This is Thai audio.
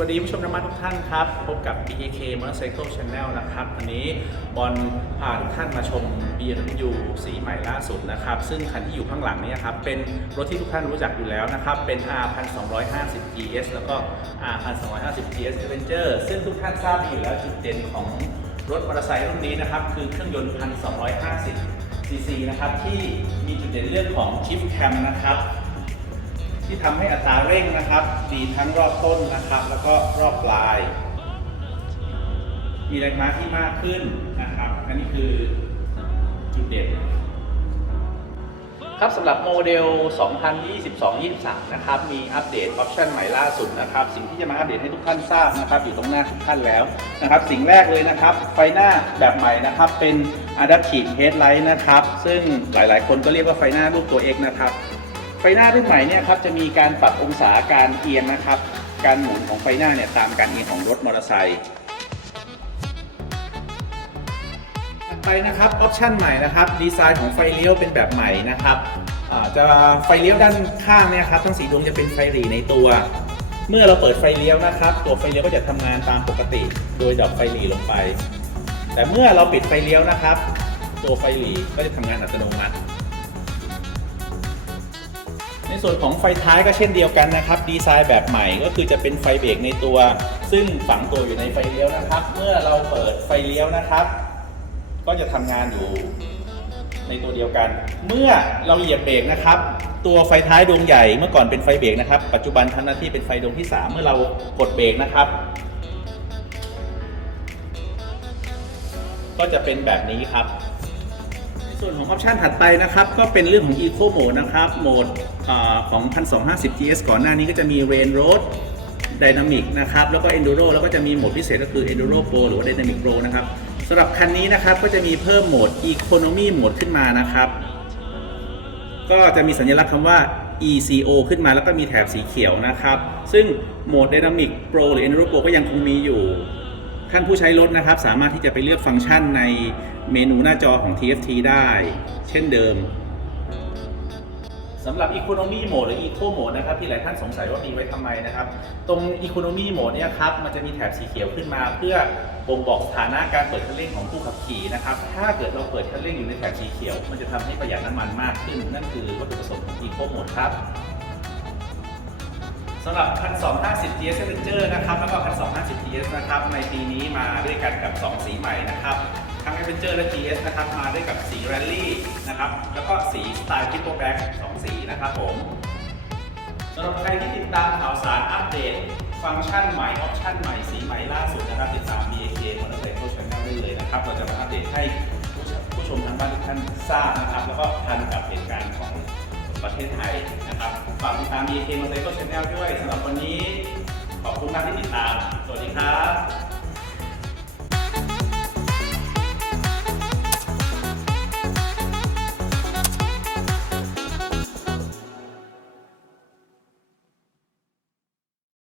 วัสดีผู้ชมน้ำมันทุกท่านครับ พบกับ BKK Motorcycle Channel นะครับวันนี้บอลพาทุกท่านมาชม BMW สีใหม่ล่าสุดนะครับ ซึ่งคันที่อยู่ข้างหลังนี้ครับ เป็นรถที่ทุกท่านรู้จักอยู่แล้วนะครับ เป็น R 1250 GS แล้วก็ R 1250 GS Avenger ซึ่งทุกท่านทราบดีอยู่แล้วจุดเด่นของรถมอเตอร์ไซค์รุ่นนี้นะครับ คือเครื่องยนต์ 1250 cc นะครับที่มีจุดเด่นเรื่องของ Shift Cam นะครับ ที่ทำให้อัตราเร่งนะครับ ดีทั้งรอบต้นนะครับ แล้วก็รอบปลาย มีแรงม้าที่มากขึ้นนะครับ อันนี้คือจุดเด่นครับสำหรับโมเดล 2022-23 นะครับ มีอัปเดตออปชันใหม่ล่าสุดนะครับ สิ่งที่จะมาอัปเดตให้ทุกท่านทราบนะครับ อยู่ตรงหน้าทุกท่านแล้วนะครับ สิ่งแรกเลยนะครับ ไฟหน้าแบบใหม่นะครับ เป็น Adaptive Headlight นะครับ ซึ่งหลายๆ คนก็เรียกว่าไฟหน้ารูปตัว X นะครับ ฟหน้ารุ่นใหม่เนี่ยครับจะมีการปรับองศาการเอียงนะครับ การหมุนของไฟหน้าเนี่ยตามการเอียงของรถมอเตอร์ไซค์ไปนะครับออปชันใหม่นะครับดีไซน์ของไฟเลี้ยวเป็นแบบใหม่นะครับจะไฟเลี้ยวด้านข้างเนี่ยครับทั้งสีดวงจะเป็นไฟหรี่ในตัว เมื่อเราเปิดไฟเลี้ยวนะครับ ตัวไฟเลี้ยวก็จะทำงานตามปกติ โดยดับไฟหรี่ลงไป แต่เมื่อเราปิดไฟเลี้ยวนะครับ ตัวไฟหรี่ก็จะทำงานอัตโนมัติ ในส่วนของไฟท้ายก็เช่นเดียวกันนะครับ ดีไซน์แบบใหม่ก็คือจะเป็นไฟเบรกในตัว ซึ่งฝังตัวอยู่ในไฟเลี้ยวนะครับ เมื่อเราเปิดไฟเลี้ยวนะครับ ก็จะทำงานอยู่ในตัวเดียวกัน เมื่อเราเหยียบเบรกนะครับ ตัวไฟท้ายดวงใหญ่เมื่อก่อนเป็นไฟเบรกนะครับ ปัจจุบันทำหน้าที่เป็นไฟดวงที่ 3 เมื่อเรากดเบรกนะครับ ก็จะเป็นแบบนี้ครับ ส่วนของออปชันถัดไปนะครับ ก็เป็นเรื่องของ Eco Mode นะครับ โหมดของ 1250 GS ก่อนหน้านี้ก็จะมี Rain Road Dynamic นะครับ แล้วก็ Enduro แล้วก็จะมีโหมดพิเศษก็คือ Enduro Pro หรือว่า Dynamic Pro นะครับสำหรับคันนี้นะครับก็จะมีเพิ่มโหมด Economy Mode ขึ้นมานะครับ ก็จะมีสัญลักษณ์คำว่า ECO ขึ้นมาแล้วก็มีแถบสีเขียวนะครับ ซึ่งโหมด Dynamic Pro หรือ Enduro Pro ก็ยังคงมีอยู่ ท่านผู้ใช้รถนะครับ สามารถที่จะไปเลือกฟังก์ชันใน เมนูหน้าจอของ TFT ได้ เช่นเดิมสำหรับ Economy Mode หรือ Eco Mode นะครับที่หลายท่านสงสัยว่ามีไว้ทำไมนะครับ ตรง Economy Mode เนี่ยครับมันจะมีแถบสีเขียวขึ้นมา เพื่อบ่งบอกสถานะการเปิดคันเร่งของผู้ขับขี่นะครับถ้าเกิดเราเปิดคันเร่งอยู่ในแถบสีเขียว มันจะทำให้ประหยัดน้ำมันมากขึ้น นั่นคือวัตถุประสงค์ของ Eco Mode ครับสำหรับ1250 GS Avenger นะครับแล้วก็1250 GS นะครับในปีนี้มาด้วยกันกับ 2 สีใหม่นะครับ ทั้ง Avenger และ GS นะครับมาด้วยกับสี Rally นะครับแล้วก็สีสไตล์ Triple Black 2สีนะครับผมสำหรับใครที่ติดตามข่าวสารอัปเดต ฟังก์ชันใหม่ ออปชันใหม่ สีใหม่ล่าสุดนะครับติดตาม BAK Motorcycle Channel ได้เลยนะครับเราจะมาอัปเดตให้ผู้ชผู้ชมทางบ้านทุกท่านทราบนะครับ แล้วก็ทันกับเหตุการณ์ของประเทศไทยนะครับฝากติดตาม BAK Motorcycle Channel ด้วยสำหรับวันนี้ขอบคุณท่านที่ติดตามสวัสดี